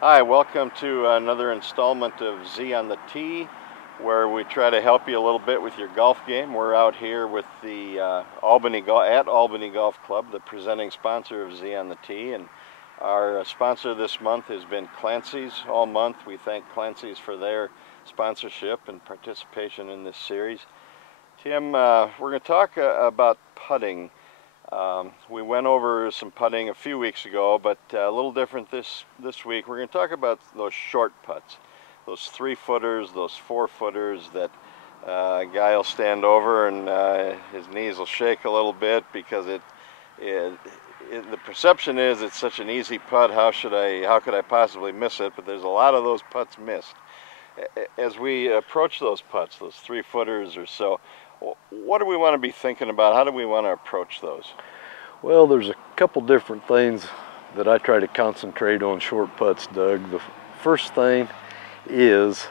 Hi, welcome to another installment of Z on the Tee, where we try to help you a little bit with your golf game. We're out here with the Albany Golf Club, the presenting sponsor of Z on the Tee, and our sponsor this month has been Clancy's all month. We thank Clancy's for their sponsorship and participation in this series. Tim, we're going to talk about putting. We went over some putting a few weeks ago, but a little different this week. We're going to talk about those short putts, those 3-footers, those 4-footers that a guy will stand over and his knees will shake a little bit because the perception is it's such an easy putt. How could I possibly miss it? But there's a lot of those putts missed. As we approach those putts, those 3-footers or so, what do we want to be thinking about? How do we want to approach those? Well, there's a couple different things that I try to concentrate on short putts, Doug. The first thing is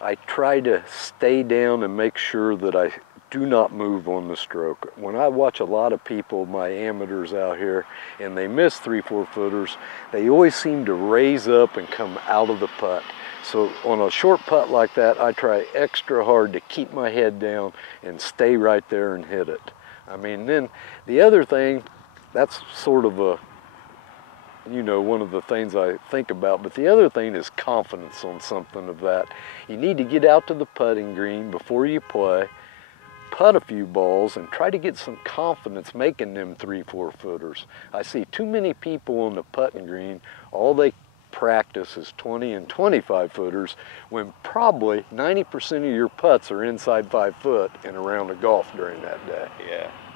I try to stay down and make sure that I do not move on the stroke. When I watch a lot of people, my amateurs out here, and they miss 3-4-footers, they always seem to raise up and come out of the putt. So on a short putt like that, I try extra hard to keep my head down and stay right there and hit it. I mean, then the other thing, that's sort of one of the things I think about, but the other thing is confidence on something of that. You need to get out to the putting green before you play, putt a few balls, and try to get some confidence making them 3-4-footers. I see too many people on the putting green, all they practice is 20 and 25-footers when probably 90% of your putts are inside 5 foot and around a golf during that day.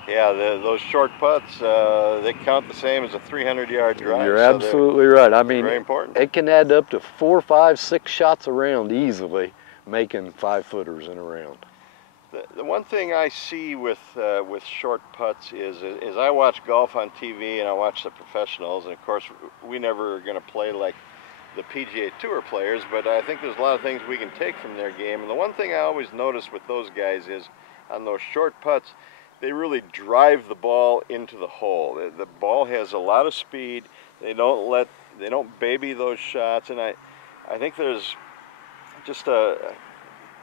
Yeah, those short putts, they count the same as a 300-yard drive. You're absolutely right. I mean, very important. It can add up to 4, 5, 6 shots around easily, making 5-footers in a round. The one thing I see with short putts is I watch golf on TV and I watch the professionals, and of course we never are going to play like the PGA Tour players, but I think there's a lot of things we can take from their game. And the one thing I always notice with those guys is on those short putts, they really drive the ball into the hole. The ball has a lot of speed. They don't baby those shots, and I think there's just a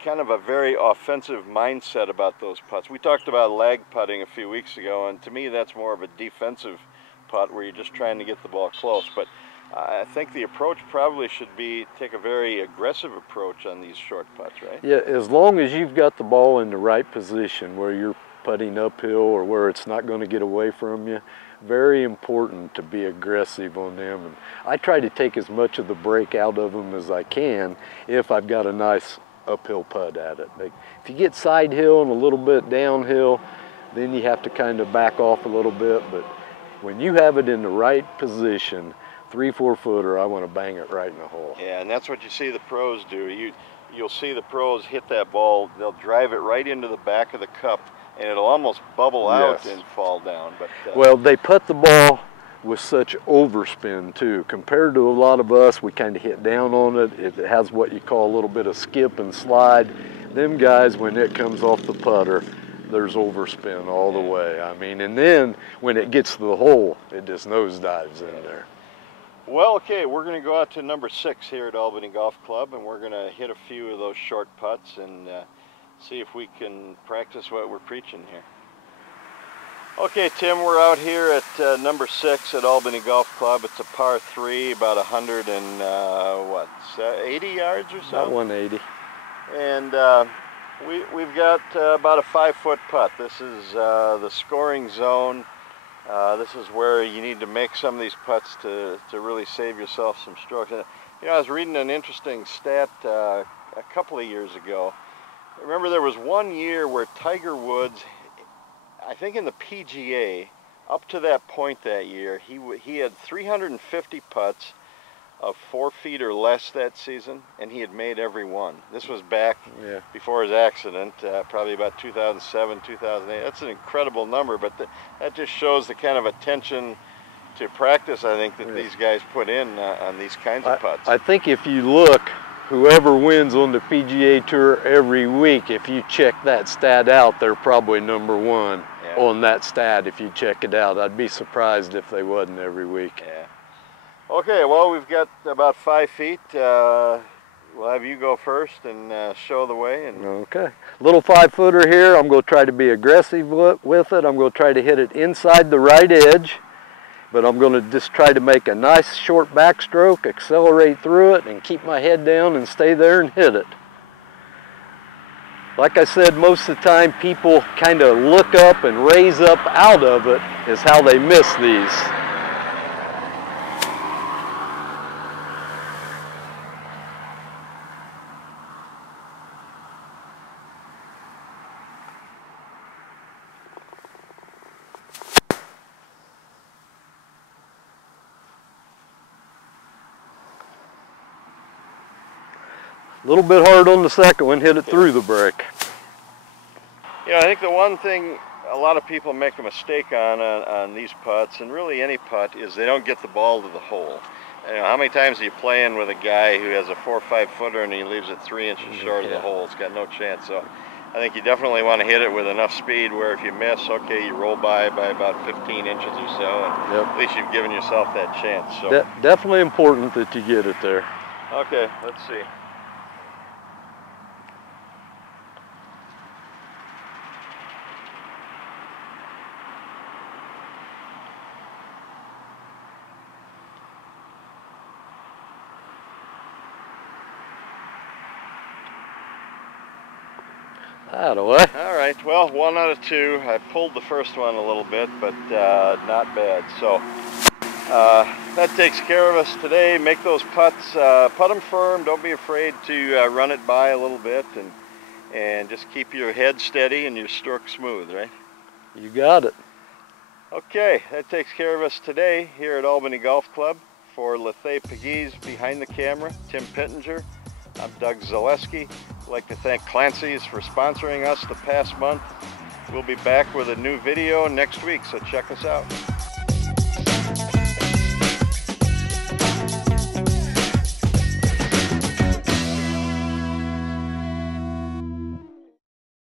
kind of a very offensive mindset about those putts. We talked about lag putting a few weeks ago, and to me that's more of a defensive putt where you're just trying to get the ball close. But I think the approach probably should be take a very aggressive approach on these short putts, right? Yeah, as long as you've got the ball in the right position where you're putting uphill or where it's not going to get away from you, very important to be aggressive on them. And I try to take as much of the break out of them as I can if I've got a nice uphill putt at it. Like, if you get side hill and a little bit downhill, then you have to kind of back off a little bit. But when you have it in the right position, 3-4-footer, I want to bang it right in the hole. Yeah, and that's what you see the pros do. You'll see the pros hit that ball, they'll drive it right into the back of the cup, and it'll almost bubble out and fall down. But well, they put the ball with such overspin too. Compared to a lot of us, we kind of hit down on it. It has what you call a little bit of skip and slide. Them guys, when it comes off the putter, there's overspin all the way. I mean, and then when it gets to the hole, it just nosedives in there. Well, okay, we're going to go out to number 6 here at Albany Golf Club, and we're going to hit a few of those short putts and see if we can practice what we're preaching here. Okay, Tim, we're out here at number 6 at Albany Golf Club. It's a par 3, about 80 yards or so? About 180. And we've got about a 5-foot putt. This is the scoring zone. This is where you need to make some of these putts to really save yourself some strokes. And, I was reading an interesting stat a couple of years ago. Remember, there was one year where Tiger Woods, I think in the PGA, up to that point that year, he had 350 putts of 4 feet or less that season, and he had made every one. This was back before his accident, probably about 2007, 2008. That's an incredible number, but that just shows the kind of attention to practice, I think, that these guys put in on these kinds of putts. I think if you look, whoever wins on the PGA Tour every week, if you check that stat out, they're probably number 1 on that stat if you check it out. I'd be surprised if they wasn't every week. Yeah. Okay, well, we've got about 5 feet. We'll have you go first and show the way. And Okay, little 5-footer here. I'm going to try to be aggressive with it. I'm going to try to hit it inside the right edge, but I'm going to just try to make a nice short backstroke, accelerate through it, and keep my head down and stay there and hit it. Like I said, most of the time people kind of look up and raise up out of it is how they miss these. A little bit hard on the second one, hit it through the brick. I think the one thing a lot of people make a mistake on these putts, and really any putt, is they don't get the ball to the hole. How many times are you playing with a guy who has a 4 or 5 footer and he leaves it 3 inches short of the hole? It's got no chance. So I think you definitely want to hit it with enough speed where if you miss, okay, you roll by about 15 inches or so, and at least you've given yourself that chance. So definitely important that you get it there. Okay, let's see. That-a-way. All right, well, 1 out of 2. I pulled the first one a little bit, but not bad. So that takes care of us today. Make those putts, putt them firm. Don't be afraid to run it by a little bit, and just keep your head steady and your stroke smooth, right? You got it. Okay, that takes care of us today here at Albany Golf Club. For Lethay Pegues behind the camera, Tim Pittenger, I'm Doug Zaleski. I'd like to thank Clancy's for sponsoring us the past month. We'll be back with a new video next week, so check us out.